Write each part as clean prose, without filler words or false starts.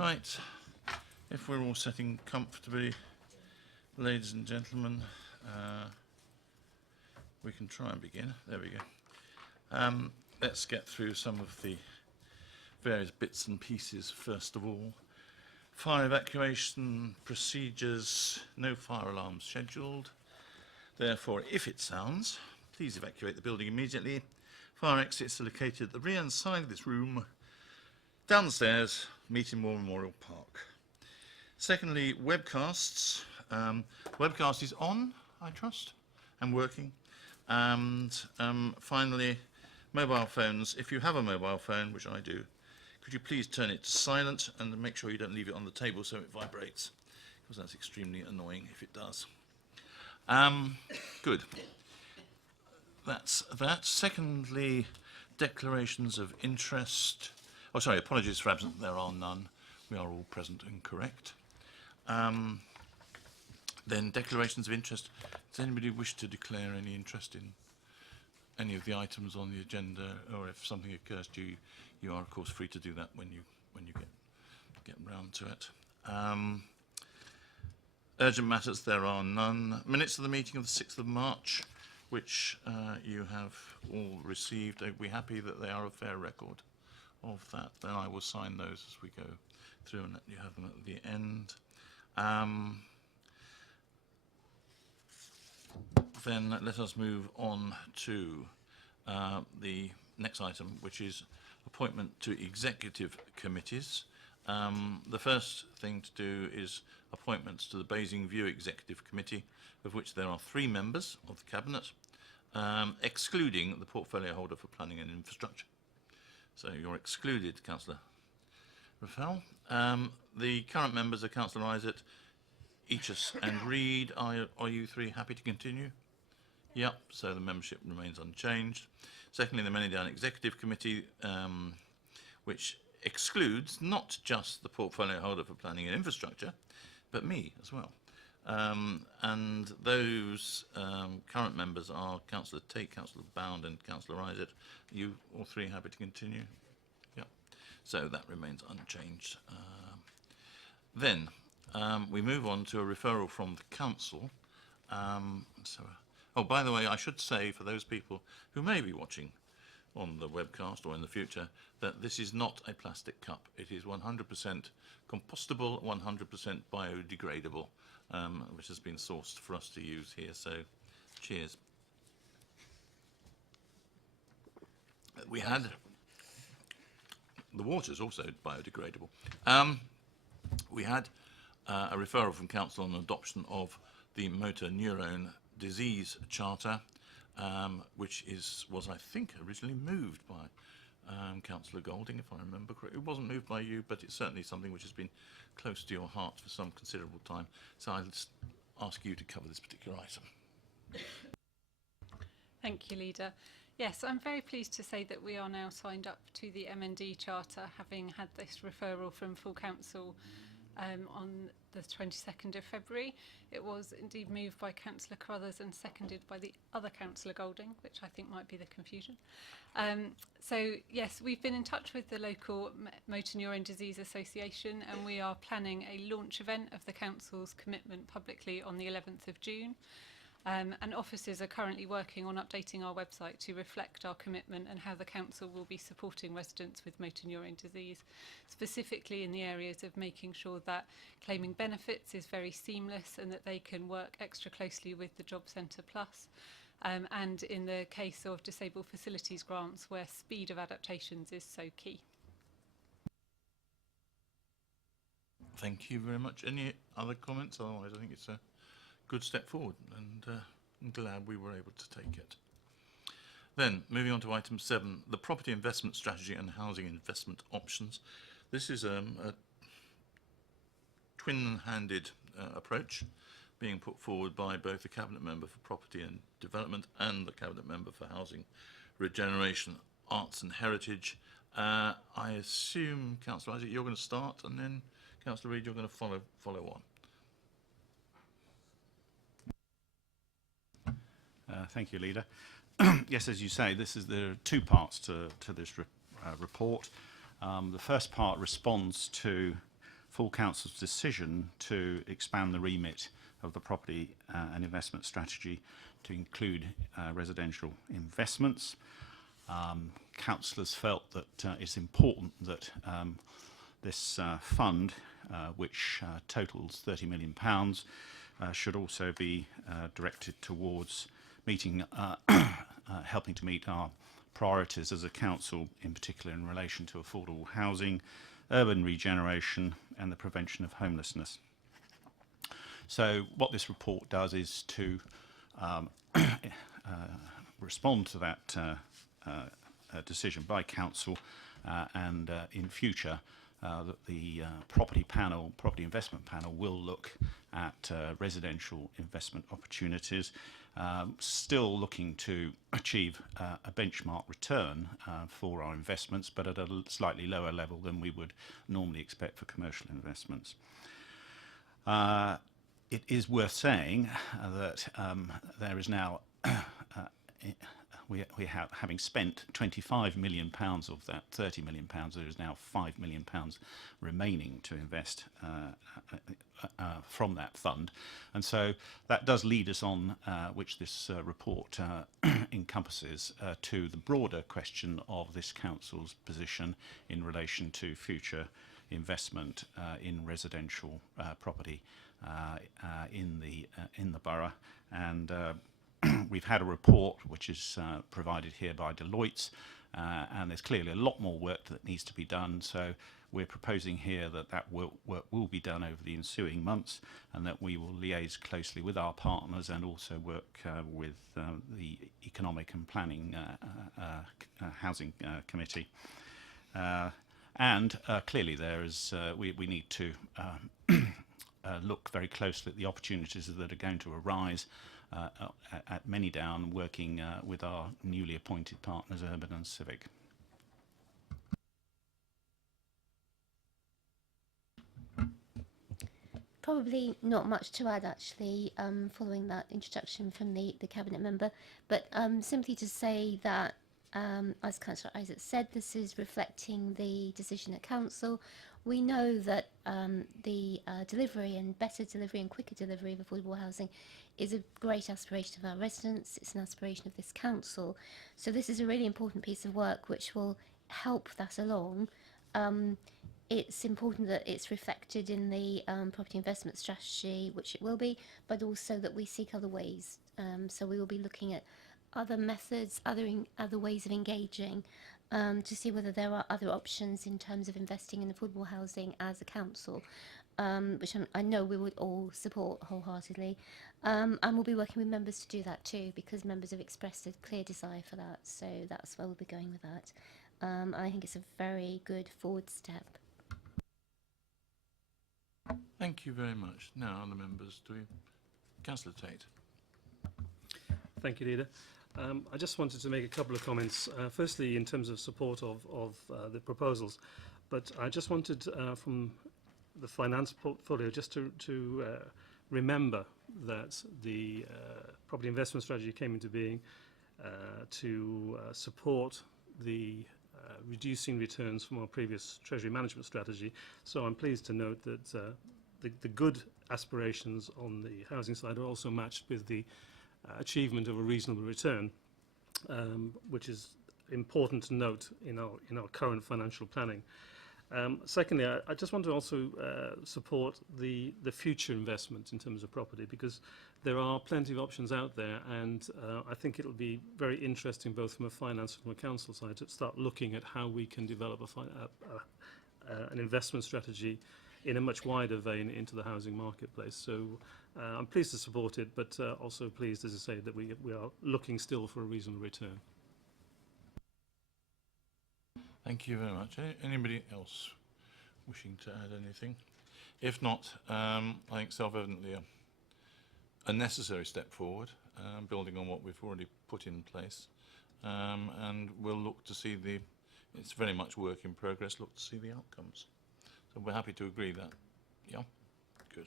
Right, if we're all sitting comfortably, ladies and gentlemen, we can try and begin. There we go. Let's get through some of the various bits and pieces first of all. Fire evacuation procedures, no fire alarms scheduled. Therefore, if it sounds, please evacuate the building immediately. Fire exits are located at the rear and side of this room, down the stairs, meet in War Memorial Park. Secondly, webcasts. Webcast is on, I trust, and working. And finally, mobile phones. If you have a mobile phone, which I do, could you please turn it to silent and make sure you don't leave it on the table so it vibrates, because that's extremely annoying if it does. Good. That's that. Secondly, declarations of interest. Oh, sorry, apologies for absence. There are none. We are all present and correct. Then declarations of interest. Does anybody wish to declare any interest in any of the items on the agenda, or if something occurs to you, you are of course free to do that when you get round to it. Urgent matters, there are none. Minutes of the meeting of the 6th of March, which you have all received. Are we happy that they are a fair record of that? Then I will sign those as we go through and let you have them at the end. Then let us move on to the next item, which is appointment to executive committees. The first thing to do is appointments to the Basingstoke Executive Committee, of which there are 3 members of the Cabinet, excluding the portfolio holder for planning and infrastructure. So you're excluded, Councillor Referral. The current members are Councillor Isaac, Eachus and Reid. Are you 3 happy to continue? Yep, so the membership remains unchanged. Secondly, the Manydown Executive Committee, which excludes not just the portfolio holder for planning and infrastructure, but me as well. And those current members are Councillor Tate, Councillor Bound and Councillor Isaac. You all 3 happy to continue? Yep, so that remains unchanged. Then we move on to a referral from the Council. Oh, by the way, I should say for those people who may be watching on the webcast or in the future, that this is not a plastic cup. It is 100% compostable, 100% biodegradable, which has been sourced for us to use here. So, cheers. We had the water's also biodegradable. We had a referral from Council on adoption of the Motor Neurone Disease Charter, which was, I think, originally moved by Councillor Golding, if I remember correctly. It wasn't moved by you, but it's certainly something which has been close to your heart for some considerable time. So I'll just ask you to cover this particular item. Thank you, Leader. Yes, I'm very pleased to say that we are now signed up to the MND Charter, having had this referral from full Council on the 22nd of February. It was indeed moved by Councillor Carruthers and seconded by the other Councillor Golding, which I think might be the confusion. So yes, we've been in touch with the local Motor Neurone Disease Association, and we are planning a launch event of the Council's commitment publicly on the 11th of June. And officers are currently working on updating our website to reflect our commitment and how the Council will be supporting residents with motor neurone disease, specifically in the areas of making sure that claiming benefits is very seamless and that they can work extra closely with the Job Centre Plus, and in the case of disabled facilities grants where speed of adaptations is so key. Thank you very much. Any other comments? Otherwise, I think it's a good step forward, and I'm glad we were able to take it. Then, moving on to item 7, the property investment strategy and housing investment options. This is a twin-handed approach being put forward by both the Cabinet Member for Property and Development and the Cabinet Member for Housing, Regeneration, Arts and Heritage. I assume, Councillor Isaac, you're going to start, and then Councillor Reid, you're going to follow on. Thank you, Leader. Yes, as you say, there are 2 parts to this report. The first part responds to full council's decision to expand the remit of the property and investment strategy to include residential investments. Councillors felt that it's important that this fund, which totals £30 million, should also be directed towards meeting, helping to meet our priorities as a council, in particular in relation to affordable housing, urban regeneration and the prevention of homelessness. So what this report does is to respond to that decision by council, and in future that the property investment panel will look at residential investment opportunities, still looking to achieve a benchmark return for our investments, but at a slightly lower level than we would normally expect for commercial investments. It is worth saying that there is now we have, having spent £25 million of that £30 million, there is now £5 million remaining to invest from that fund. And so that does lead us on, which this report encompasses, to the broader question of this council's position in relation to future investment in residential property in the borough. And we've had a report which is provided here by Deloitte, and there's clearly a lot more work that needs to be done. So we're proposing here that work will be done over the ensuing months, and that we will liaise closely with our partners and also work with the Economic and Planning Housing Committee. And clearly there is, we need to look very closely at the opportunities that are going to arise at Manydown, working with our newly appointed partners, Urban and Civic. Probably not much to add, actually, following that introduction from the Cabinet member, but simply to say that, as Councillor Isaac said, this is reflecting the decision at Council. We know that the delivery and better delivery and quicker delivery of affordable housing is a great aspiration of our residents. It's an aspiration of this council. So this is a really important piece of work which will help that along. It's important that it's reflected in the property investment strategy, which it will be, but also that we seek other ways. So we will be looking at other methods, other ways of engaging, to see whether there are other options in terms of investing in affordable housing as a council, which I know we would all support wholeheartedly. And we'll be working with members to do that too, because members have expressed a clear desire for that. So that's where we'll be going with that. I think it's a very good forward step. Thank you very much. Now, other members, Councillor Tate. Thank you, Leader. I just wanted to make a couple of comments. Firstly, in terms of support of the proposals, but I just wanted, from the finance portfolio, just to remember that the property investment strategy came into being to support the reducing returns from our previous treasury management strategy. So I'm pleased to note that the good aspirations on the housing side are also matched with the achievement of a reasonable return, which is important to note in our current financial planning. Secondly, I just want to also support the future investment in terms of property, because there are plenty of options out there, and I think it'll be very interesting, both from a finance and from a council side, to start looking at how we can develop an investment strategy in a much wider vein into the housing marketplace. So I'm pleased to support it, but also pleased, as I say, that we are looking still for a reasonable return. Thank you very much. Anybody else wishing to add anything? If not, I think self-evidently a necessary step forward, building on what we've already put in place. And we'll look to see it's very much work in progress, look to see the outcomes. So we're happy to agree that, yeah, good.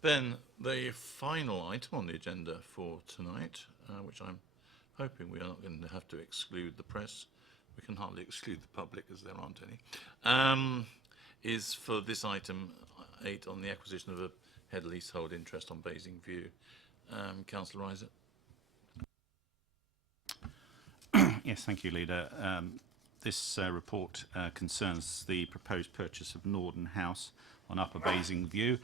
Then the final item on the agenda for tonight, which I'm hoping we are not going to have to exclude the press. We can hardly exclude the public, as there aren't any, is for this item 8 on the acquisition of a head leasehold interest on Basingview. Councillor Isaac. Yes, thank you, Leader. This report concerns the proposed purchase of Norden House on Upper Basingview.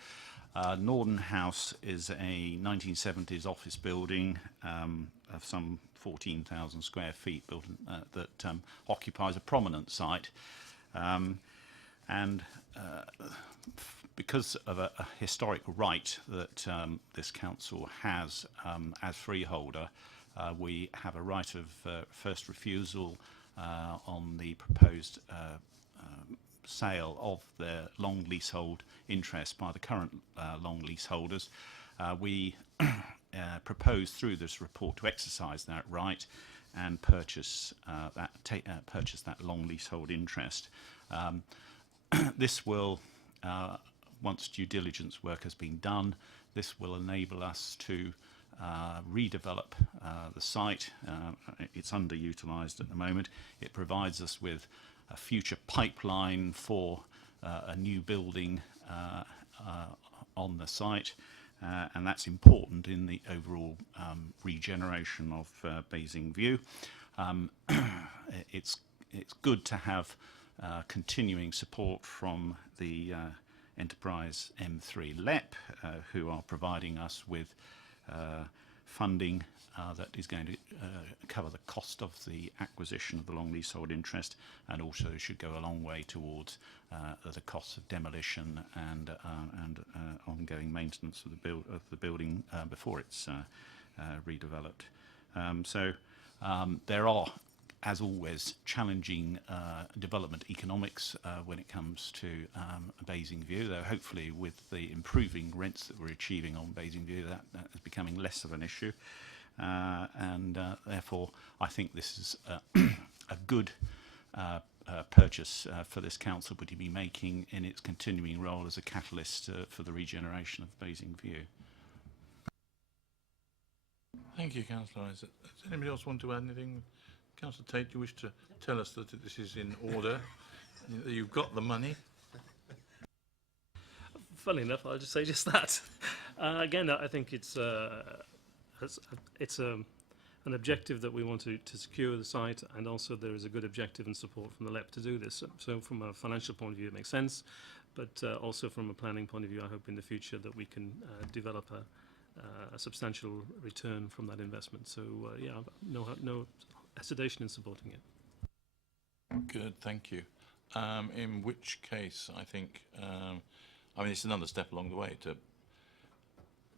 Norden House is a 1970s office building of some 14,000 square feet that occupies a prominent site. Because of a historic right that this council has as freeholder, we have a right of first refusal on the proposed sale of the long leasehold interest by the current long leaseholders. We propose through this report to exercise that right and purchase that long leasehold interest. This will, once due diligence work has been done, this will enable us to redevelop the site. It's underutilised at the moment. It provides us with a future pipeline for a new building on the site, and that's important in the overall regeneration of Basingview. It's good to have continuing support from the Enterprise M3 LEP, who are providing us with funding that is going to cover the cost of the acquisition of the long leasehold interest, and also should go a long way towards the costs of demolition and ongoing maintenance of the building before it's redeveloped. There are, as always, challenging development economics when it comes to Basingview, though hopefully with the improving rents that we're achieving on Basingview, that is becoming less of an issue. Therefore, I think this is a good purchase for this council to be making in its continuing role as a catalyst for the regeneration of Basingview. Thank you, Councillor Isaac. Does anybody else want to add anything? Councillor Tate, you wish to tell us that this is in order, that you've got the money? Funnily enough, I'll just say just that. Again, I think it's an objective that we want to secure the site, and also there is a good objective and support from the LEP to do this. So from a financial point of view, it makes sense, but also from a planning point of view, I hope in the future that we can develop a substantial return from that investment. So yeah, no hesitation in supporting it. Good, thank you. In which case, I think, I mean, it's another step along the way to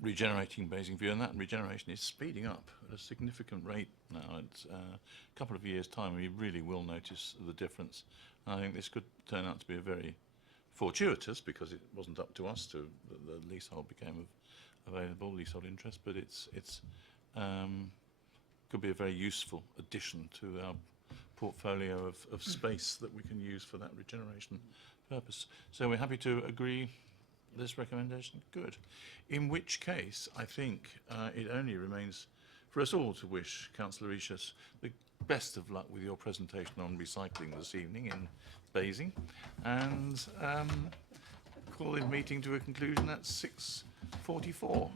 regenerating Basingview, and that regeneration is speeding up at a significant rate now. It's a couple of years' time, we really will notice the difference. And I think this could turn out to be a very fortuitous, because it wasn't up to us to the leasehold became available, leasehold interest, but it's could be a very useful addition to our portfolio of space that we can use for that regeneration purpose. So we're happy to agree this recommendation? Good. In which case, I think it only remains for us all to wish Councillor Ishas the best of luck with your presentation on recycling this evening in Basing, and call the meeting to a conclusion at 6:44.